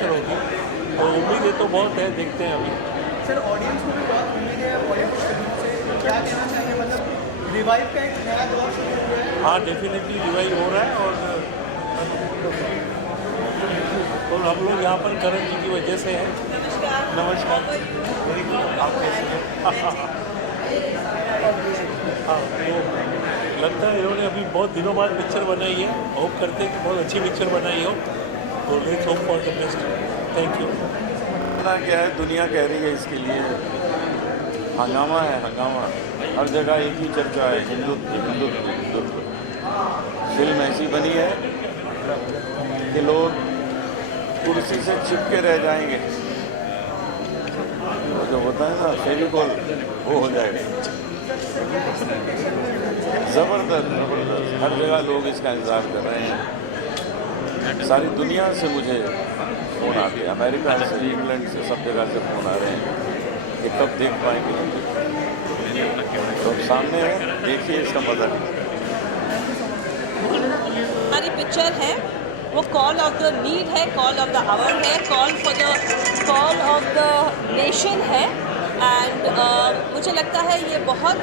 Picture होगी, और उम्मीदें तो बहुत है, देखते हैं अभी। सर ऑडियंस को भी बहुत उम्मीद है बॉलीवुड फिल्मों से, तो क्या कहना चाहिए, मतलब रिवाइव का एक नया दौर शुरू हुआ है? हाँ, डेफिनेटली रिवाइव हो रहा है, और हम लोग यहाँ पर करण जी की वजह से हैं। नमस्कार। वेरी गुड, आप कैसे हैं? हाँ, तो लगता है इन्होंने अभी बहुत दिनों बाद पिक्चर बनाई है, होप करते हैं कि बहुत अच्छी पिक्चर बनाई हो, तो let's hope for the best. Thank you. क्या है, दुनिया कह रही है इसके लिए, हंगामा है हंगामा, हर जगह एक ही चर्चा है, हिंदुत्व हिंदुत्व हिंदुत्व। फिल्म ऐसी बनी है कि लोग कुर्सी से चिपके रह जाएंगे, वो जो होता है ना फेविकॉल, वो हो जाएगा। ज़बरदस्त ज़बरदस्त, हर जगह लोग इसका इंतज़ार कर रहे हैं। सारी दुनिया से मुझे फ़ोन आ गया, अमेरिका से, इंग्लैंड से, सब जगह से फ़ोन आ रहे हैं कि कब देख पाएंगे। तो सामने है, देखिए इसका मज़ा। हमारी पिक्चर है वो कॉल ऑफ द नीड है, कॉल ऑफ द आवर है, कॉल ऑफ द नेशन है। एंड मुझे लगता है ये बहुत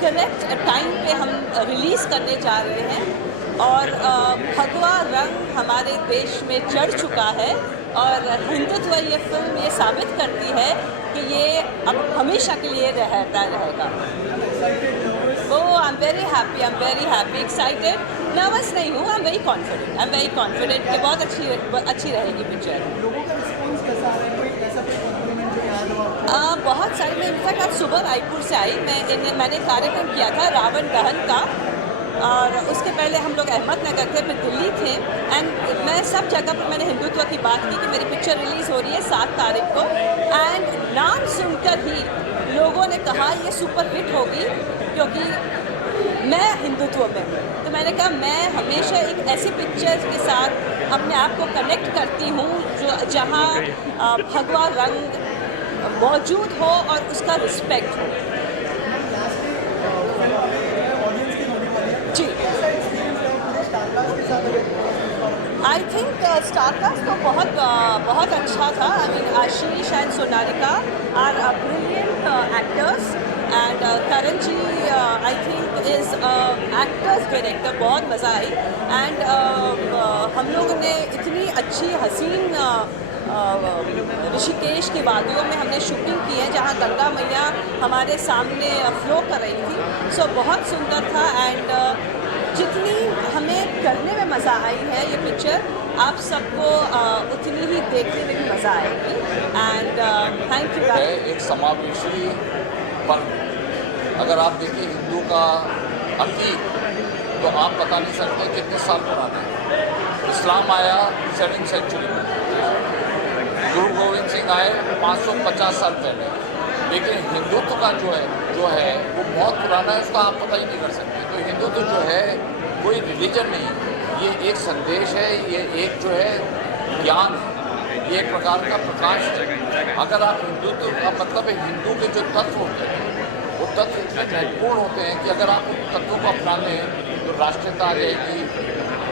करेक्ट टाइम पे हम रिलीज़ करने जा रहे हैं, और भगवा रंग हमारे देश में चढ़ चुका है, और हिंदुत्व ये फिल्म ये साबित करती है कि ये अब हमेशा के लिए रहता रहेगा। I am very happy, excited, nervous नहीं हूँ, आई एम वेरी कॉन्फिडेंट कि बहुत अच्छी रहेगी पिक्चर। लोगों का रिस्पॉन्स कैसा आ रहा है? कोई ऐसा कोई कॉम्प्लीमेंट जो याद हो आपको? बहुत सारे, मैं इनफैक्ट आज सुबह रायपुर से आई, मैंने कार्यक्रम किया था रावण दहन का, और उसके पहले हम लोग अहमदनगर थे, फिर दिल्ली थे, एंड मैं सब जगह पर मैंने हिंदुत्व की बात की कि मेरी पिक्चर रिलीज़ हो रही है 7 तारीख को, एंड नाम सुनकर ही लोगों ने कहा ये सुपर हिट होगी, क्योंकि मैं हिंदुत्व में हूँ। तो मैंने कहा मैं हमेशा एक ऐसी पिक्चर के साथ अपने आप को कनेक्ट करती हूँ जो जहाँ भगवा रंग मौजूद हो और उसका रिस्पेक्ट हो। जी, आई थिंक स्टारकास्ट तो बहुत अच्छा था। I mean Ashish and Sonalika are brilliant actors, and Karan ji I think is actors director, बहुत मज़ा आई। एंड हम लोगों ने इतनी अच्छी हसीन ऋषिकेश की वादियों में हमने शूटिंग की है, जहाँ गंगा मैया हमारे सामने फ्लो कर रही थी। सो बहुत सुंदर था, एंड जितनी हमें करने में मज़ा आई है ये पिक्चर, आप सबको उतनी ही देखने में भी मज़ा आएगी। And thank you. एक समावेशी पर्व, अगर आप देखिए हिंदू का अतीत, तो आप बता नहीं सकते कितने साल पुराना है। इस्लाम आया 7वीं सेंचुरी में, गुरु गोविंद सिंह आए 550 साल पहले, लेकिन हिंदुत्व का जो है वो बहुत पुराना है, उसका आप पता ही नहीं कर सकते। तो हिंदुत्व जो है कोई रिलीजन नहीं है, ये एक संदेश है, ये एक जो है ज्ञान है, ये एक प्रकार का प्रकाश है। अगर आप हिंदुत्व का मतलब है, हिंदू के जो तत्व होते हैं वो तत्व इतने महत्वपूर्ण होते हैं कि अगर आप उन तत्वों को अपना लें तो राष्ट्रीयता आ जाएगी,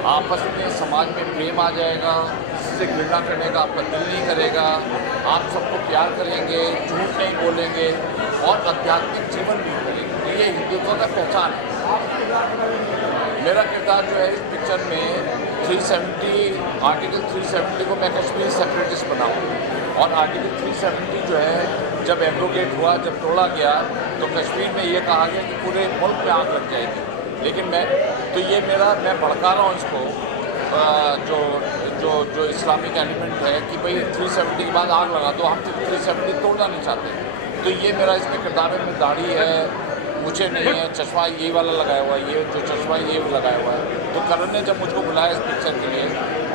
आपस में समाज में प्रेम आ जाएगा, किसी से घृणा करने का आपका दिल नहीं करेगा, आप सबको प्यार करेंगे, झूठ नहीं बोलेंगे, और आध्यात्मिक जीवन भी करेंगे। ये हिंदुत्व का पहचान है। मेरा किरदार जो है इस पिक्चर में 370 आर्टिकल 370 को मैं कश्मीर सेपरेटिस्ट बनाऊँ, और आर्टिकल 370 जो है जब एब्रोगेट हुआ, जब तोड़ा गया, तो कश्मीर में ये कहा गया कि पूरे मुल्क में आग लग जाएगी। लेकिन मैं भड़का रहा हूँ इसको, जो इस्लामिक एलिमेंट है कि भाई 370 के बाद आग लगा दो, हम 370 तोड़ना नहीं चाहते। तो ये मेरा इसमें किरदार में दाढ़ी है, मुझे नहीं है, चश्मा ये वाला लगाया हुआ है, ये जो चश्मा ये लगाया हुआ है। तो करण ने जब मुझको बुलाया इस पिक्चर के लिए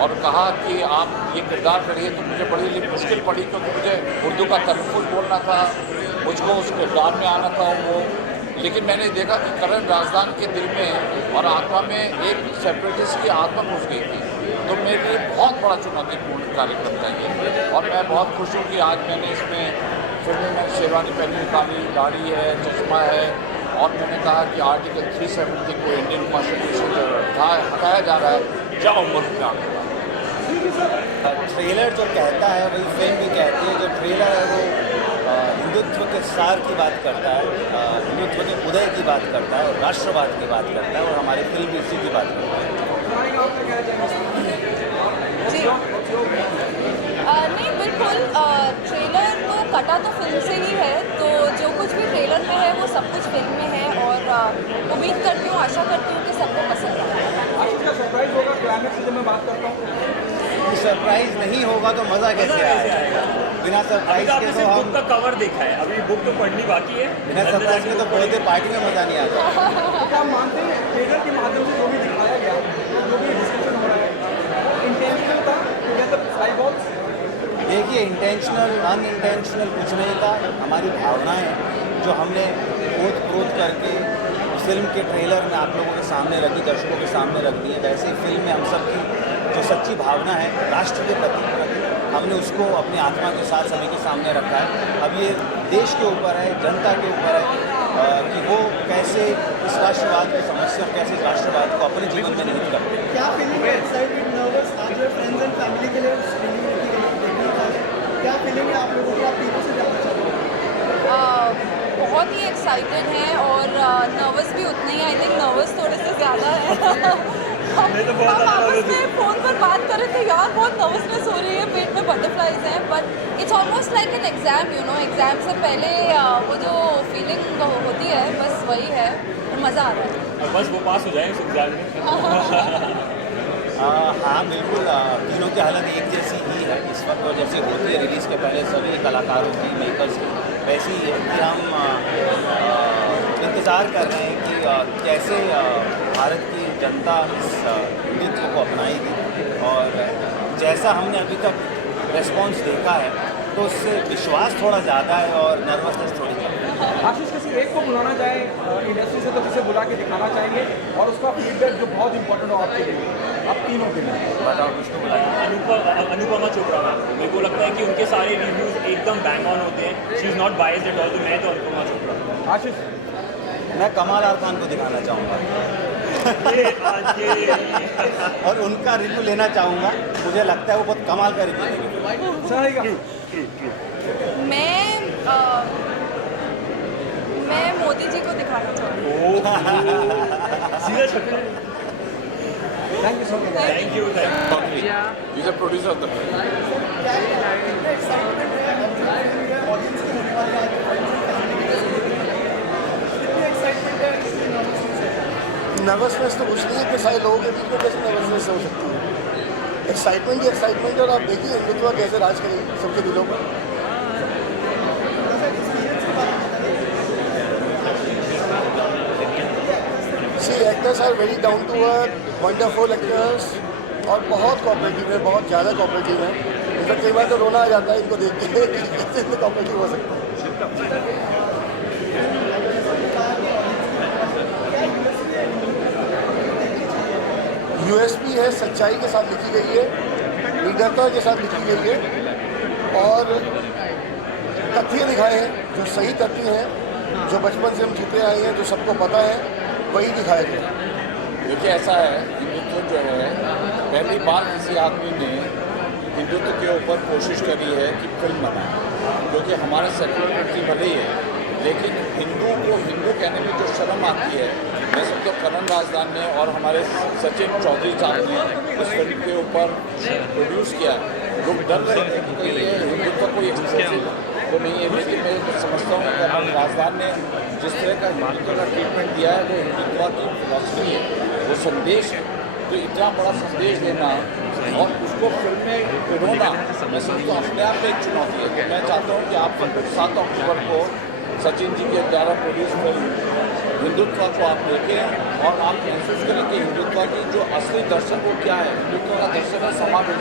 और कहा कि आप ये किरदार करिए, तो मुझे बड़ी मुश्किल पड़ी, क्योंकि मुझे उर्दू का तलफ़ुज़ बोलना था, मुझको उस किरदार में आना था वो। लेकिन मैंने देखा कि करण राजदान के दिल में और आत्मा में एक सेपरेटिस्ट की आत्मा घुस गई थी। तो मेरे लिए बहुत बड़ा चुनौतीपूर्ण कार्यक्रम था ये, और मैं बहुत खुश हूँ कि आज मैंने इसमें फिल्म में शेरवानी पहनी, काली दाढ़ी है, चश्मा है, और मैंने कहा कि आर्टिकल 370 को इंडियन कॉन्स्टिट्यूशन जो हटाया जा रहा है, जाओ मुल्क में आगे। ट्रेलर जो कहता है वही फिल्म भी कहती है। जो ट्रेलर है वो हिंदुत्व के सार की बात करता है, हिंदुत्व के उदय की बात करता है और राष्ट्रवाद की बात करता है, और हमारी फिल्म भी इसी की बात करता है। जी नहीं, बिल्कुल ट्रेलर तो कटा तो फिल्म से ही है, तो जो कुछ भी ट्रेलर में है वो सब कुछ फिल्म में है, और उम्मीद करती हूँ, आशा करती हूँ कि सबको पसंद आए। सरप्राइज होगा क्लाइमेक्स जब मैं बात करता हूँ, सरप्राइज नहीं होगा तो मज़ा कैसे आएगा? बिना सरप्राइज के तो हम का कवर देखा है, अभी बुक तो पढ़नी बाकी है। बिना सरप्राइज के तो बर्थडे पार्टी में मज़ा नहीं आता। क्या मानते हैं ट्रेलर के माध्यम से जो भी दिखाया गया, जो भी डिस्कशन हो रहा है, इंटेंशनल था या तो साइबॉल्स? देखिए, इंटेंशनल अनइंटेंशनल कुछ नहीं था। हमारी भावनाएं जो हमने ओत प्रोत करके फिल्म के ट्रेलर में आप लोगों के सामने रखी, दर्शकों के सामने रख दी है, वैसे ही फिल्म में हम सब की जो सच्ची भावना है राष्ट्र के प्रति हमने उसको अपनी आत्मा के साथ सभी के सामने रखा है। अब ये देश के ऊपर है, जनता के ऊपर है कि वो कैसे इस राष्ट्रवाद को समझते हैं, कैसे इस राष्ट्रवाद को अपने जीवन में निहित करते हैं। क्या फीलिंग है? Excited, nervous? आज जो फ्रेंड्स एंड फैमिली के लिए स्क्रीनिंग देखने का है, क्या फीलिंग है आप लोगों को? आप तीनों से जानना चाहते हैं। बहुत ही एक्साइटेड हैं और नर्वस भी उतने ही, आई थिंक नर्वस थोड़े से ज़्यादा है। हम आपस में फ़ोन पर बात कर रहे थे, यार बहुत नर्वसनेस हो रही है, पेट में बटरफ्लाइज हैं, but it's almost like an exam, you know, exam से पहले वो जो फीलिंग होती है बस वही है, और मज़ा आ रहा है। बस वो पास हो जाए उस एग्जाम में। हाँ बिल्कुल, तीनों की हालत एक जैसी ही है इस वक्त, और जैसी होती है रिलीज़ के पहले सभी कलाकारों की, मेकर्स की, वैसी ही है कि हम इंतज़ार कर रहे हैं कि कैसे भारत की जनता इस हिंदुत्व को अपनाएगी, और जैसा हमने अभी तक रेस्पॉन्स देखा है तो उससे विश्वास थोड़ा ज़्यादा है और नर्वसनेस थोड़ी कम है। आशीष, किसी एक को बुलाना चाहे इंडस्ट्री से तो किसे बुला के दिखाना चाहेंगे, और उसका फीडबैक जो बहुत इंपॉर्टेंट हो आपके लिए, आप तीनों के लिए? बताओ किसको बुलाएं? अनुपमा चोपड़ा मैम, मेरे को लगता है कि उनके सारे रिव्यूज एकदम बैंग ऑन होते हैं। She is not biased at all, तो मैं तो अनुपमा चोपड़ा। आशीष, मैं कमाल आर खान को दिखाना चाहूँगा और उनका रिव्यू लेना चाहूँगा। मुझे लगता है वो बहुत कमाल का रिव्यू देंगे। मैं मोदी जी को दिखाना चाहूँगी। सीधा छक्का। Thank you so much. Thank you. He's a producer of the film. Nervousness तो कुछ नहीं है कि सारे लोगों के बीच में कैसे नर्वसनेस हो सकती है। एक्साइटमेंट ही एक्साइटमेंट है, और आप देखिए हिंदुत्व कैसे राज करेगी सबके दिलों पर। See actors are very down to earth, wonderful actors, और बहुत कोऑपरेटिव है, बहुत ज़्यादा कोऑपरेटिव है। इनफैक्ट कई बार तो रोना आ जाता है इनको देख के कि कैसे इतने कोऑपरेटिव हो सकते हैं। यूएसपी है, सच्चाई के साथ लिखी गई है, निडरता के साथ लिखी गई है, और तथ्य दिखाए हैं जो सही तथ्य हैं, जो बचपन से हम जीते आए हैं, जो सबको पता है, वही दिखाया गया। देखिए ऐसा है, हिंदुत्व जो है पहली बार किसी आदमी ने हिंदुत्व के ऊपर कोशिश करी है कि फिल्म बनाए, क्योंकि हमारा सेक्युलर कंट्री भले ही है, लेकिन हिंदू को हिंदू कहने में जो शर्म आती है, मैं समझता हूँ करण राजदान ने और हमारे सचिन चौधरी साहब ने इस फिल्म के ऊपर प्रोड्यूस किया। लोग डर रहे थे कि ये हिंदुत्व को एक्सप्रेसिव तो नहीं है, लेकिन मैं समझता हूँ कि करण राजदान ने जिस तरह का हिंदुत्व का ट्रीटमेंट दिया है वो हिंदुत्व की फिलॉसफी है, वो संदेश है। तो इतना बड़ा संदेश देना और उसको फिल्म में पिरोना, मैं समझता हूँ अपने आप में एक चुनौती है। तो मैं चाहता हूँ कि आप 7 अक्टूबर को सचिन जी के द्वारा प्रोड्यूस फिल्म हिंदुत्व को आप देखें और आप महसूस करें कि हिंदुत्व की जो असली दर्शन वो क्या है। हिंदुत्व का दर्शन है समावेश,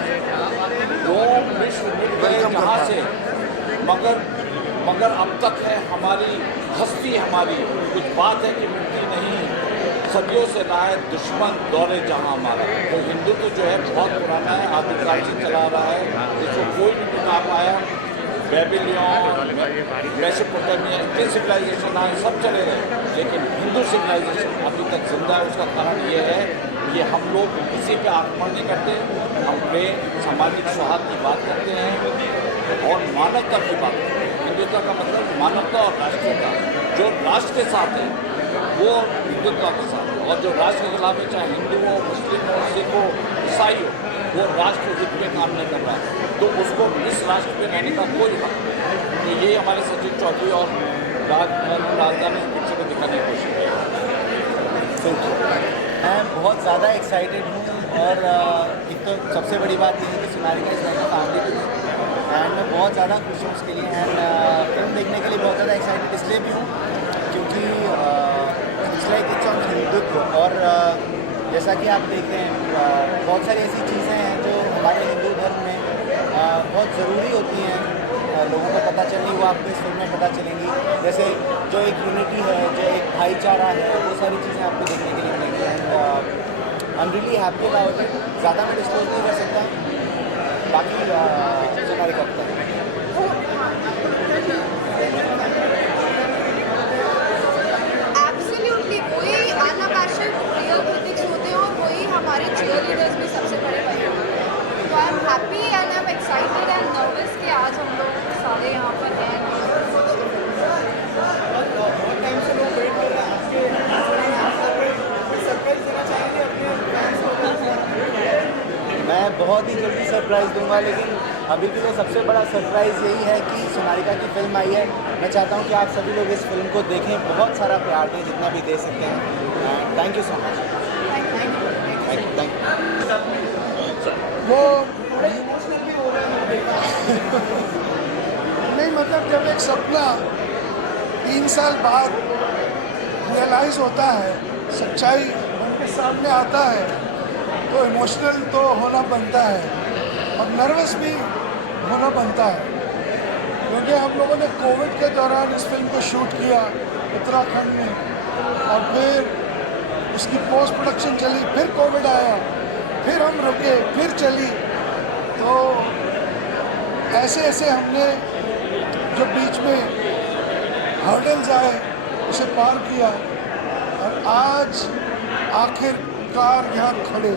वो विश्व मिल गए जहाँ से, मगर अब तक है हमारी हस्ती, हमारी कुछ बात है कि मिट्टी नहीं, सदियों से ना है दुश्मन दौरे जहाँ हमारा। तो हिंदुत्व जो है बहुत पुराना है, आदिकाल से चला रहा है, इसको कोई भी बना पाया। बेबीलोन, मेसोपोटामिया, इतने सिविलाइजेशन आए, सब चले गए, लेकिन हिंदू सिविलाइजेशन अभी तक जिंदा है, उसका कारण ये है कि हम लोग किसी पे आक्रमण नहीं करते, हम प्रेम सामाजिक सौहार्द की बात करते हैं और मानवता की बात करते हैं। हिंदुत्व का मतलब मानवता और राष्ट्रीयता। जो राष्ट्र के साथ है वो हिंदुत्व के साथ है, और जो राष्ट्र के खिलाफ है, चाहे हिंदू हो, मुस्लिम हो, सिख हो, ईसाई हो, वो राष्ट्र हित में काम नहीं कर रहा है, तो उसको इस राष्ट्र पे रहने का कोई हक नहीं। तो ये हमारे सचिन चौधरी और राजधानी पिक्चर को दिखाने की कोशिश है। मैं बहुत ज़्यादा एक्साइटेड हूँ और एक तो सबसे बड़ी बात यह है कि Sonarika is like family to me and मैं बहुत ज़्यादा खुश हूँ उसके लिए एंड फिल्म देखने के लिए बहुत ज़्यादा एक्साइटेड इसलिए भी हूँ क्योंकि it's like it's on Hindutva और जैसा कि आप देख रहे हैं बहुत सारी ऐसी चीज़ें हैं जो हमारे हिंदू धर्म में बहुत ज़रूरी होती हैं, लोगों को पता चलनी, वो आपको इस फिल्म में पता चलेंगी। जैसे जो एक यूनिटी है, जो एक भाईचारा है, वो सारी चीज़ें आपको देखने के लिए मिलेंगी and I am really happy about it. ज़्यादा मैं डिस्क्लोज नहीं कर सकता, बाकी सोनारिका का एब्सोल्युटली वही अनअबैशड रियल क्रिटिक्स होते हैं और वही हमारे चीयरलीडर्स में सबसे बड़े बने हैं। तो I am happy and I am excited and nervous कि आज हम लोग सारे यहाँ पर हैं। बहुत टाइम से लोग वेट कर रहे हैं आपके सरप्राइज देना चाहेंगे अपने फैंस को? मैं बहुत ही जल्दी सरप्राइज़ दूंगा, लेकिन अभी के लिए सबसे बड़ा सरप्राइज़ यही है कि सोनारिका की फिल्म आई है। मैं चाहता हूँ कि आप सभी लोग इस फिल्म को देखें, बहुत सारा प्यार दें जितना भी दे सकते हैं। Thank you so much. Thank you. वो नहीं, मतलब जब एक सपना 3 साल बाद रियलाइज़ होता है, सच्चाई उनके सामने आता है, तो इमोशनल तो होना बनता है और नर्वस भी होना बनता है। क्योंकि हम लोगों ने कोविड के दौरान इस फिल्म को शूट किया उत्तराखंड में और फिर उसकी पोस्ट प्रोडक्शन चली, फिर कोविड आया, फिर हम रुके, फिर चली। तो ऐसे ऐसे हमने जो बीच में हर्डल्स आए उसे पार किया और आज आखिरकार यहाँ खड़े।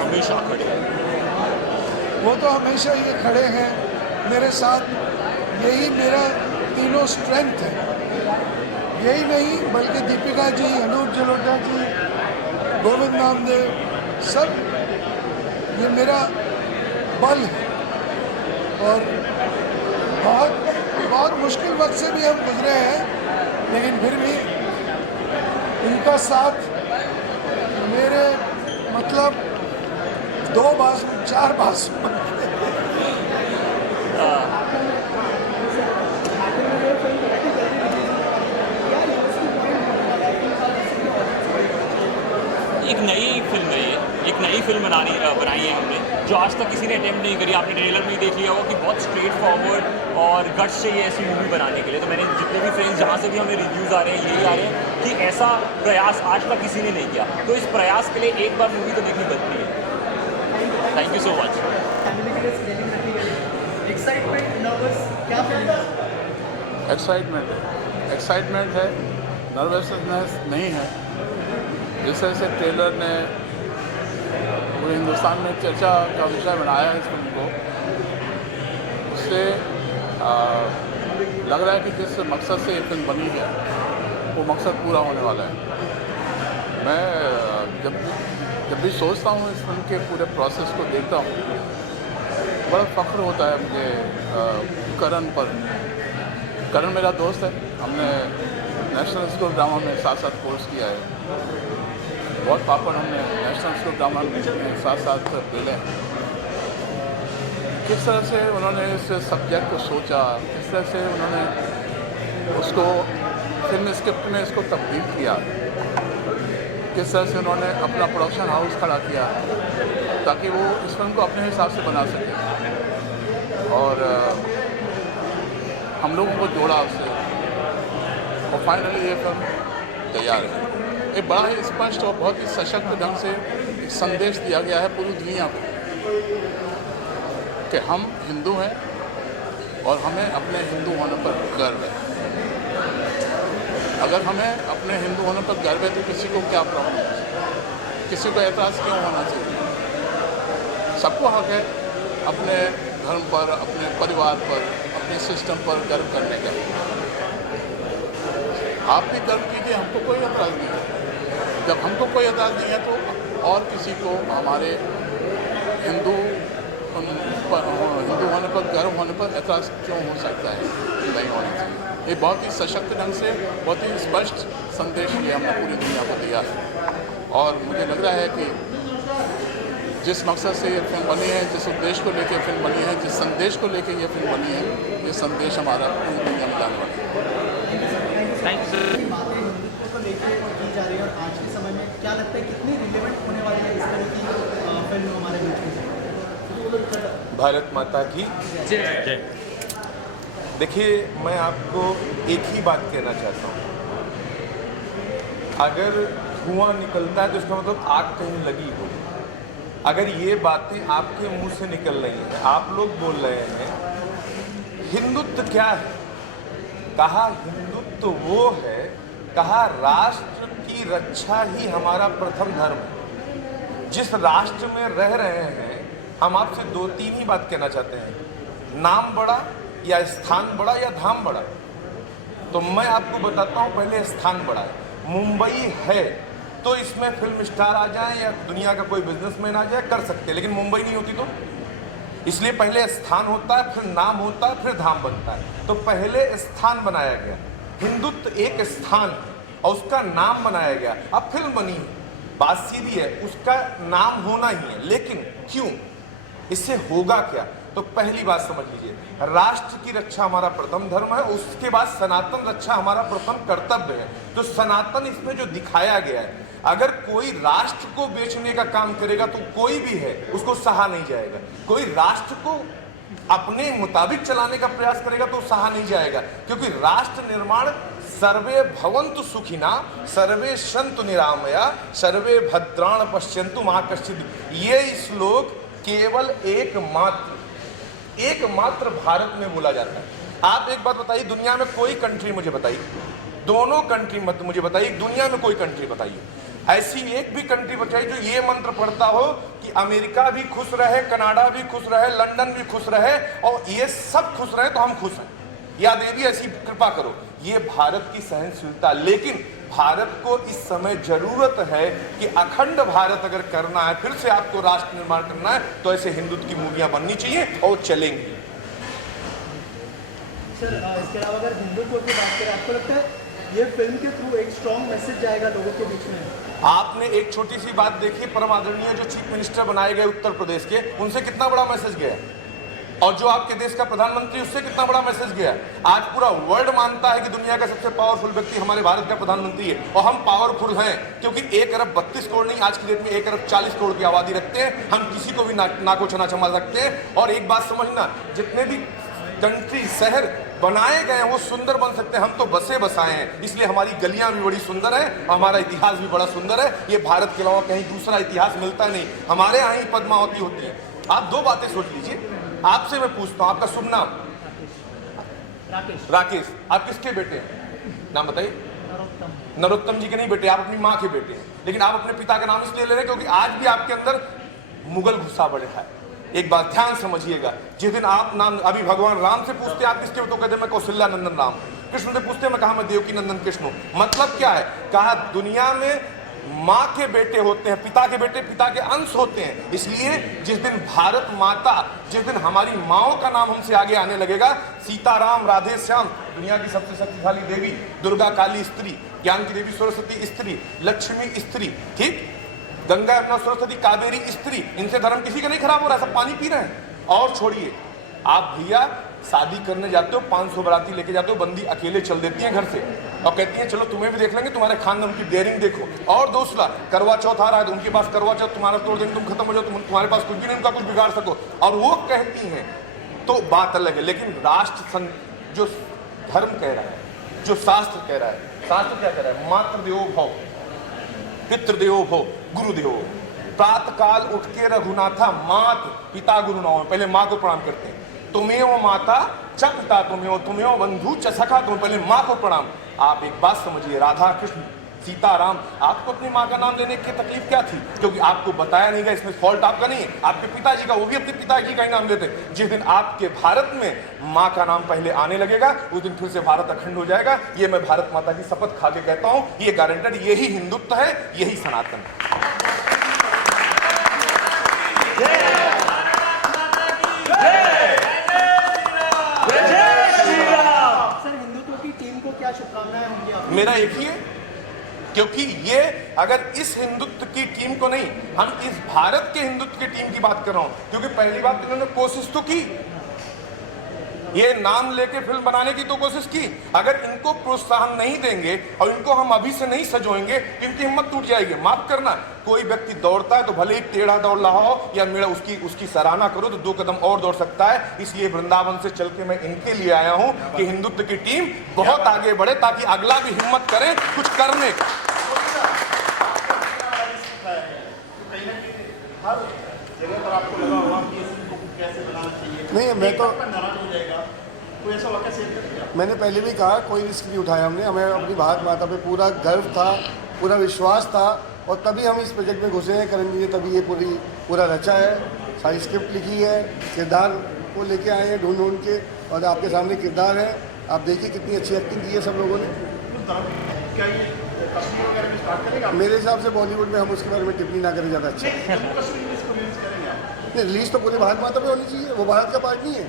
हमेशा खड़े। वो तो हमेशा ये खड़े हैं मेरे साथ, यही मेरा तीनों स्ट्रेंथ है। यही नहीं बल्कि दीपिका जी, अनूप जलोटा जी, गोविंद नामदेव, सब ये मेरा बल है। और बहुत मुश्किल वक्त से भी हम गुजरे हैं, लेकिन फिर भी इनका साथ मेरे मतलब 2 बाजू 4 बाजू। एक नई फिल्म है ये, एक नई फिल्म बनाई है हमने, जो आज तक किसी ने अटेम्प्ट नहीं करी। आपने ट्रेलर में ही देख लिया होगा कि बहुत स्ट्रेट फॉरवर्ड और गट्स चाहिए ऐसी मूवी बनाने के लिए। तो मैंने जितने भी फ्रेंड्स जहाँ से भी हमें रिव्यूज़ आ रहे हैं यही आ रहे हैं कि ऐसा प्रयास आज तक किसी ने नहीं किया। तो इस प्रयास के लिए एक बार मूवी तो देखनी बनती है। Thank you so much. Excitement है, नर्वसनेस नहीं है। जिस तरह से ट्रेलर ने पूरे हिंदुस्तान में चर्चा का विषय बनाया है इस फिल्म को, उससे लग रहा है कि जिस मकसद से ये फिल्म बनी है वो मकसद पूरा होने वाला है। मैं जब भी सोचता हूँ इस फिल्म के पूरे प्रोसेस को देखता हूँ, बड़ा फ़ख्र होता है मुझे करण पर। करण मेरा दोस्त है, हमने नेशनल स्कूल ड्रामा में साथ कोर्स किया है। बहुत पापड़ हमने नेशनल स्कूल ड्रामा में साथ खेले हैं। किस तरह से उन्होंने इस सब्जेक्ट को सोचा, किस तरह से उन्होंने उसको फिल्म स्क्रिप्ट में इसको तब्दील किया, किस तरह से उन्होंने अपना प्रोडक्शन हाउस खड़ा किया ताकि वो इस फिल्म को अपने हिसाब से बना सके और हम लोगों को जोड़ा उससे और फाइनली ये फिल्म तैयार है। एक बड़ा ही स्पष्ट और बहुत ही सशक्त ढंग से एक संदेश दिया गया है पूरी दुनिया को कि हम हिंदू हैं और हमें अपने हिंदू होने पर गर्व है। अगर हमें अपने हिंदू होने पर गर्व है तो किसी को क्या प्रॉब्लम है, किसी को एतराज़ क्यों होना चाहिए? सबको हक है अपने धर्म पर, अपने परिवार पर, अपने सिस्टम पर गर्व करने का। आप भी गर्व कीजिए, हमको कोई एतराज़ नहीं है। जब हमको कोई एतराज़ नहीं है तो और किसी को हमारे हिंदू होने पर, गर्व होने पर एतराज़ क्यों हो सकता है? नहीं होना चाहिए। ये बहुत ही सशक्त ढंग से, बहुत ही स्पष्ट संदेश ये हमने पूरी दुनिया को दिया है। और मुझे लग रहा है कि जिस मकसद से ये फिल्म बनी है, जिस उद्देश्य को लेकर फिल्म बनी है, जिस संदेश को लेकर ये फिल्म बनी है, ये संदेश हमारा पूरी दुनिया में जाने वाला है। Thank you. हिंदुत्व को लेकर की जा रही है और आज के समय में क्या लगता है कितनी रिलेवेंट होने वाली है इस तरह की फिल्म हमारे बीच में? भारत माता की जय। देखिए, मैं आपको एक ही बात कहना चाहता हूँ, अगर धुआं निकलता है तो इसका मतलब आग कहीं लगी हो। अगर ये बातें आपके मुंह से निकल रही हैं, आप लोग बोल रहे हैं हिंदुत्व क्या है, कहा हिंदुत्व वो है, कहा राष्ट्र की रक्षा ही हमारा प्रथम धर्म है। जिस राष्ट्र में रह रहे हैं, हम आपसे 2-3 ही बात कहना चाहते हैं, नाम बड़ा या स्थान बड़ा या धाम बड़ा। तो मैं आपको बताता हूँ, पहले स्थान बड़ा है। मुंबई है तो इसमें फिल्म स्टार आ जाए या दुनिया का कोई बिजनेसमैन आ जाए, कर सकते हैं, लेकिन मुंबई नहीं होती तो। इसलिए पहले स्थान होता है, फिर नाम होता है, फिर धाम बनता है। तो पहले स्थान बनाया गया, हिंदुत्व एक स्थान है और उसका नाम बनाया गया। अब फिल्म बनी है, बात सीधी है, उसका नाम होना ही है, लेकिन क्यों, इससे होगा क्या? तो पहली बात समझ लीजिए, राष्ट्र की रक्षा हमारा प्रथम धर्म है, उसके बाद सनातन रक्षा हमारा प्रथम कर्तव्य है। तो सनातन इसमें जो दिखाया गया है, अगर कोई राष्ट्र को बेचने का काम करेगा तो कोई भी है उसको सहा नहीं जाएगा। कोई राष्ट्र को अपने मुताबिक चलाने का प्रयास करेगा तो सहा नहीं जाएगा, क्योंकि राष्ट्र निर्माण सर्वे भवन्तु सुखिना, सर्वे सन्तु निरामया, सर्वे भद्राण पश्यन्तु मा कश्चित्। ये श्लोक केवल एकमात्र भारत में बोला जाता है। आप एक बात बताइए, दुनिया में कोई कंट्री मुझे बताइए, दोनों कंट्री मत मुझे बताइए, दुनिया में कोई कंट्री बताइए, ऐसी एक भी कंट्री बताइए जो ये मंत्र पढ़ता हो कि अमेरिका भी खुश रहे, कनाडा भी खुश रहे, लंदन भी खुश रहे और ये सब खुश रहे तो हम खुश हैं, या देवी ऐसी कृपा करो। ये भारत की सहनशीलता। लेकिन भारत को इस समय जरूरत है कि अखंड भारत अगर करना है, फिर से आपको राष्ट्र निर्माण करना है, तो ऐसे हिंदुत्व की मूवियां बननी चाहिए और चलेंगी। सर, इसके अलावा अगर हिंदुत्व की बात करें, आपको लगता है ये फिल्म के थ्रू एक स्ट्रॉन्ग मैसेज जाएगा लोगों के बीच में? आपने एक छोटी सी बात देखी, परम आदरणीय जो चीफ मिनिस्टर बनाए गए उत्तर प्रदेश के, उनसे कितना बड़ा मैसेज गया, और जो आपके देश का प्रधानमंत्री, उससे कितना बड़ा मैसेज गया। आज पूरा वर्ल्ड मानता है कि दुनिया का सबसे पावरफुल व्यक्ति हमारे भारत का प्रधानमंत्री है, और हम पावरफुल हैं क्योंकि 1 अरब 32 करोड़ नहीं, आज की डेट में 1 अरब 40 करोड़ की आबादी रखते हैं। हम किसी को भी नाको चना चमा सकते हैं। और एक बात समझना, जितने भी कंट्री शहर बनाए गए हैं वो सुंदर बन सकते हैं, हम तो बसे बसाए हैं, इसलिए हमारी गलियां भी बड़ी सुंदर है, हमारा इतिहास भी बड़ा सुंदर है। ये भारत के अलावा कहीं दूसरा इतिहास मिलता नहीं, हमारे यहाँ ही पद्मावती होती है। आप 2 बातें सोच लीजिए, आपसे मैं पूछता हूं, आपका शुभ नाम? राकेश। आप किसके बेटे हैं, नाम बताइए? नरोत्तम जी के नहीं बेटे, आप अपनी माँ के बेटे हैं। लेकिन आप अपने पिता का नाम इसलिए ले रहे हैं क्योंकि आज भी आपके अंदर मुगल गुस्सा बढ़ा है। एक बात ध्यान समझिएगा, जिस दिन आप नाम अभी भगवान राम से पूछते आप किसके, तो कहते मैं कौशल्या नंदन राम। कृष्ण से पूछते मैं कहा मैं देवकी नंदन कृष्ण। मतलब क्या है, कहा दुनिया में माँ के बेटे होते हैं, पिता के बेटे पिता के अंश होते हैं। इसलिए जिस दिन भारत माता, जिस दिन हमारी माओ का नाम हमसे आगे आने लगेगा, सीताराम, राधे श्याम, दुनिया की सबसे शक्तिशाली देवी, दुर्गा काली स्त्री, ज्ञान की देवी सरस्वती स्त्री, लक्ष्मी स्त्री, ठीक, गंगा यमुना सरस्वती कावेरी स्त्री, इनसे धर्म किसी का नहीं खराब हो रहा है, सब पानी पी रहे हैं। और छोड़िए, आप भैया शादी करने जाते हो, 500 बाराती लेके जाते हो, बंदी अकेले चल देती है घर से और कहती है चलो तुम्हें भी देख लेंगे, तुम्हारे खानदान की डेयरिंग देखो। और दूसरा, करवा चौथ आ रहा है तो उनके पास करवा चौथ तुम्हारा तोड़ देंगे, तुम खत्म हो जाओ, तुम्हारे पास कुछ भी नहीं, उनका कुछ बिगाड़ सको, और वो कहती हैं, तो बात अलग है। लेकिन राष्ट्र जो धर्म कह रहा है, जो शास्त्र कह रहा है, शास्त्र क्या कह रहा है, मातृदेवो भव, पितृदेवो भव, गुरुदेवो, प्रातकाल उठ के रघुनाथा मात पिता गुरु नाम, पहले माँ को प्रणाम करते हैं। तुम्हें माता च पिता तुम्हें बंधु च सखा, तुम्हें पहले माँ को प्रणाम। आप एक बात समझिए, राधा कृष्ण सीता राम, आपको अपनी माँ का नाम लेने की तकलीफ क्या थी? क्योंकि आपको बताया नहीं गया, इसमें फॉल्ट आपका नहीं है, आपके पिताजी का। वो भी अपने पिताजी का ही नाम लेते। जिस दिन आपके भारत में माँ का नाम पहले आने लगेगा, उस दिन फिर से भारत अखंड हो जाएगा। ये मैं भारत माता की शपथ खा के कहता हूँ, ये गारंटेड, यही हिंदुत्व है, यही सनातन है। सर, हिंदुत्व की टीम को क्या शुभकामनाएं होंगी आपकी? मेरा एक ही है, क्योंकि ये अगर इस हिंदुत्व की टीम को नहीं, हम इस भारत के हिंदुत्व की टीम की बात कर रहा हूं। क्योंकि पहली बात इन्होंने कोशिश तो की, ये नाम लेके फिल्म बनाने की तो कोशिश की। अगर इनको प्रोत्साहन नहीं देंगे और इनको हम अभी से नहीं सजोएंगे, इनकी हिम्मत टूट जाएगी। माफ करना, कोई व्यक्ति दौड़ता है तो भले ही टेढ़ा दौड़ रहा हो या मेरा उसकी सराहना करो तो 2 कदम और दौड़ सकता है। इसलिए वृंदावन से चल के मैं इनके लिए आया हूं कि हिंदुत्व की टीम बहुत आगे बढ़े, ताकि अगला भी हिम्मत करे कुछ करने का। नहीं, मैं तो मैंने पहले भी कहा, कोई रिस्क नहीं उठाया हमने। हमें अपनी भारत माता पे पूरा गर्व था, पूरा विश्वास था, और तभी हम इस प्रोजेक्ट में घुसे हैं। करण जी ने तभी ये पूरा रचा है, सारी स्क्रिप्ट लिखी है, किरदार को लेके आए हैं ढूंढ के, और आपके सामने किरदार है। आप देखिए कितनी अच्छी एक्टिंग की है सब लोगों ने। मेरे हिसाब से बॉलीवुड में हम उसके बारे में टिप्पणी ना करें ज़्यादा अच्छा। नहीं, रिलीज तो पूरे भारत माता पे होनी चाहिए, वो भारत का पार्ट नहीं है।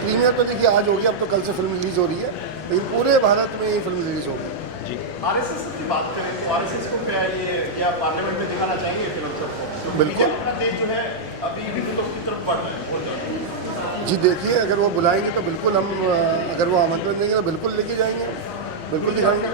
प्रीमियर तो देखिए आज होगी, अब तो कल से फिल्म रिलीज हो रही है, लेकिन पूरे भारत में ये फिल्म रिलीज होगी। जी, आरएसएस की बात करें तो आरएसएस को क्या पार्लियामेंट में दिखाना चाहेंगे फिल्म सबको? बिल्कुल। अपना देश जो है अभी हिंदुत्व की तरफ बढ़ रहा है। जी देखिए, अगर वो बुलाएंगे तो बिल्कुल हम, अगर वो आमंत्रण देंगे तो बिल्कुल लेके जाएंगे, बिल्कुल दिखाएंगे।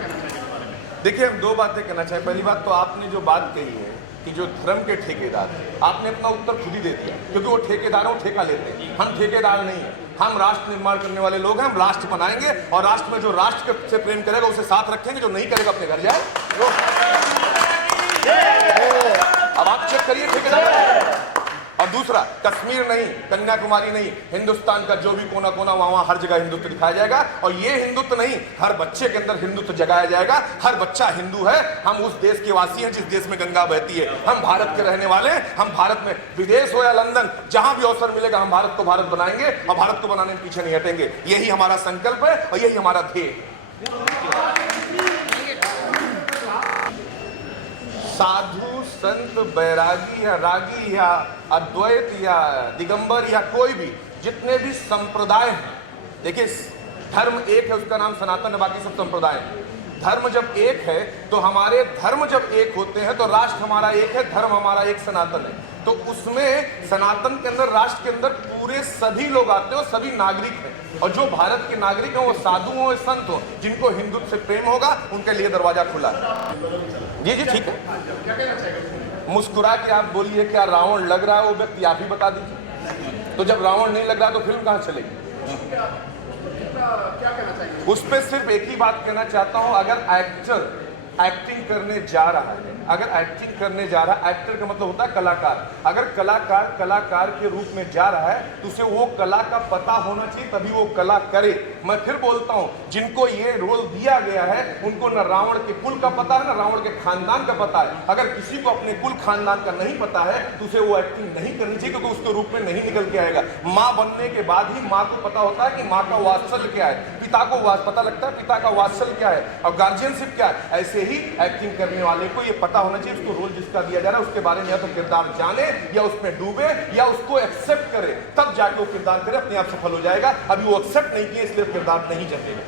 देखिए, हम 2 बातें कहना चाहें। पहली बात तो आपने जो बात कही है कि जो धर्म के ठेकेदार हैं, आपने अपना उत्तर खुद ही दे दिया, क्योंकि वो ठेकेदारों ठेका लेते हैं। हम ठेकेदार नहीं हैं, हम राष्ट्र निर्माण करने वाले लोग हैं। हम राष्ट्र बनाएंगे, और राष्ट्र में जो राष्ट्र से प्रेम करेगा उसे साथ रखेंगे, जो नहीं करेगा अपने घर जाए। अब आप चेक करिए ठेकेदार। और दूसरा, कश्मीर नहीं, कन्याकुमारी नहीं, हिंदुस्तान का जो भी कोना कोना वहां हर जगह हिंदुत्व दिखाया जाएगा। और ये हिंदुत्व नहीं, हर बच्चे के अंदर हिंदुत्व जगाया जाएगा। हर बच्चा हिंदू है। हम उस देश के वासी हैं जिस देश में गंगा बहती है। हम भारत के रहने वाले हैं। हम भारत में, विदेश हो या लंदन, जहां भी अवसर मिलेगा हम भारत को भारत बनाएंगे, और भारत को बनाने में पीछे नहीं हटेंगे। यही हमारा संकल्प है और यही हमारा ध्येय। साधु संत बैरागी या रागी या अद्वैत या दिगंबर या कोई भी, जितने भी संप्रदाय हैं, देखिए धर्म एक है, उसका नाम सनातन है, बाकी सब संप्रदाय हैं। धर्म जब एक है तो हमारे धर्म जब एक होते हैं तो राष्ट्र हमारा एक है, धर्म हमारा एक सनातन है। तो उसमें सनातन के अंदर, राष्ट्र के अंदर पूरे सभी लोग आते हो, सभी नागरिक हैं। और जो भारत के नागरिक हैं वो साधु हो या संत हो, जिनको हिंदुत्व से प्रेम होगा उनके लिए दरवाजा खुला है। जी जी ठीक है। मुस्कुरा के आप बोलिए क्या रावण लग रहा है, वो व्यक्ति आप ही बता दीजिए। तो जब रावण नहीं लग रहा तो फिल्म कहाँ चलेगी? क्या कहना चाहिए उस पर सिर्फ एक ही बात कहना चाहता हूं, अगर एक्टर एक्टिंग करने जा रहा है, अगर एक्टिंग करने जा रहा है, एक्टर का मतलब होता है कलाकार। अगर कलाकार कलाकार के रूप में जा रहा है तो उसे वो कला का पता होना चाहिए, तभी वो कला करे। मैं फिर बोलता हूं, जिनको ये रोल दिया गया है उनको न रावण के कुल का पता है, न रावण के खानदान का पता है। अगर किसी को अपने कुल खानदान का नहीं पता है तो उसे वो एक्टिंग नहीं करनी चाहिए, क्योंकि उसके रूप में नहीं निकल के आएगा। माँ बनने के बाद ही माँ को पता होता है कि माँ का वात्सल्य क्या है, पिता को पता लगता है पिता का वात्सल्य क्या है और गार्जियनशिप क्या है। ऐसे ही एक्टिंग करने वाले को ये पता होना चाहिए, उसको रोल जिसका दिया जा रहा है उसके बारे में या तो किरदार जाने या उसमें डूबे या उसको एक्सेप्ट करे, तब जाके वो किरदार करे, अपने आप सफल हो जाएगा। अभी वो एक्सेप्ट नहीं किया इसलिए किरदार नहीं जमेगा।